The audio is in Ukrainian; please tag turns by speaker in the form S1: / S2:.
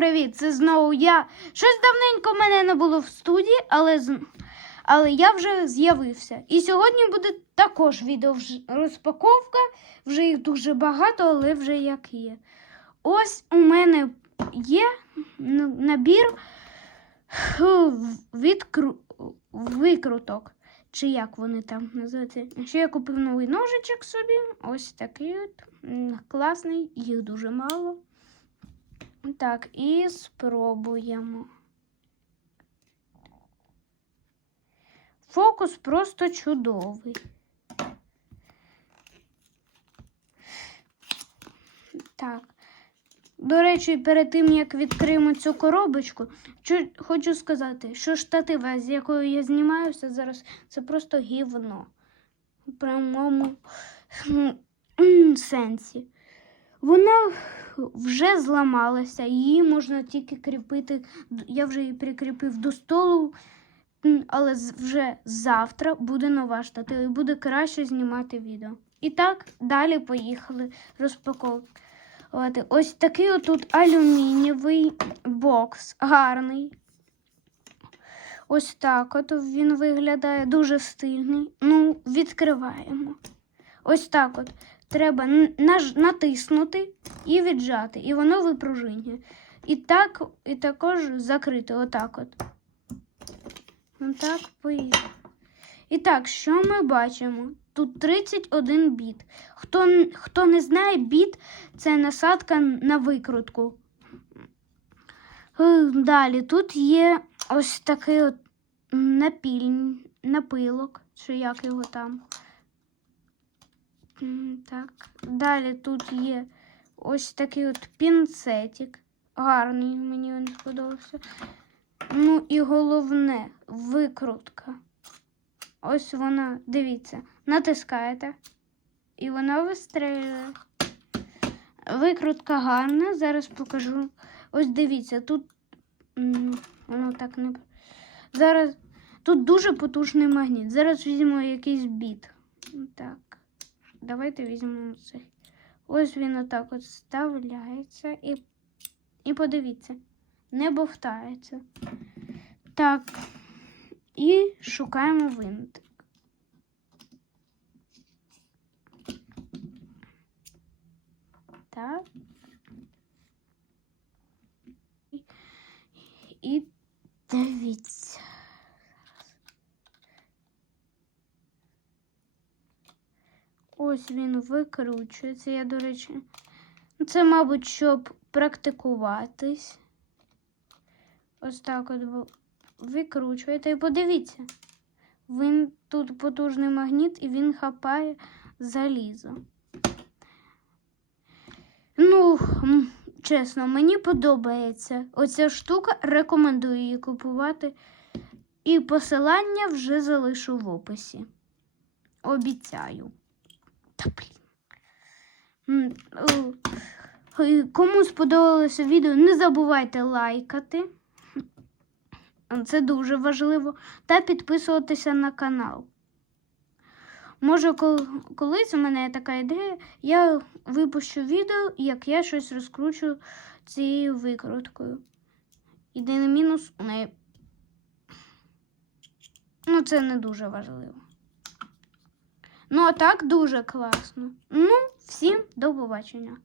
S1: привіт! Це знову я. Щось давненько мене не було в студії, але, але я вже з'явився. І сьогодні буде також відео розпаковка. Вже їх дуже багато, але вже як є. Ось у мене є набір фу, відкру... викруток. Чи як вони там називаються? Ще я купив новий ножичок собі. Ось такий от. Класний, їх дуже мало. Так, і спробуємо. Фокус просто чудовий. Так. До речі, перед тим, як відкриємо цю коробочку, хочу сказати, що штатива, з якою я знімаюся зараз, це просто гівно. В прямому сенсі. Вона вже зламалася, її можна тільки кріпити. Я вже її прикріпив до столу, але вже завтра буде нова штатива і буде краще знімати відео. І так, далі поїхали розпаковувати. Ось такий отут алюмінієвий бокс, гарний. Ось так от він виглядає дуже стильний. Ну, відкриваємо. Ось так от. Треба натиснути і віджати, і воно випружинює. І так, і також закрити. Отак от. Отак поїхали. І так, що ми бачимо? Тут 31 біт. Хто, хто не знає, біт це насадка на викрутку. Далі тут є ось такий от напіль, напилок, чи як його там. Так. Далі тут є ось такий от пінцетик. Гарний, мені він сподобався. Ну і головне викрутка. Ось вона, дивіться, натискаєте, і вона вистрілює. Викрутка гарна, зараз покажу. Ось дивіться, тут воно так не. Зараз тут дуже потужний магніт. Зараз візьмемо якийсь біт. Так, давайте візьмемо цей. Ось він отак от вставляється і, і подивіться, не бовтається. Так, і шукаємо винтик. Так. І, дивіться. Ось він викручується. Я, до речі, це, мабуть, щоб практикуватись. Ось так от викручуєте. І подивіться, він тут потужний магніт і він хапає залізо. Ну, чесно, мені подобається. Оця штука рекомендую її купувати. І посилання вже залишу в описі. Обіцяю. Та блін. Е, Кому сподобалося відео, не забувайте лайкати. Це дуже важливо. Та підписуватися на канал. Може, колись у мене є така ідея, я випущу відео, як я щось розкручу цією викруткою. Єдиний мінус у неї. Ну, це не дуже важливо. Ну, а так дуже класно. Ну, всім до побачення.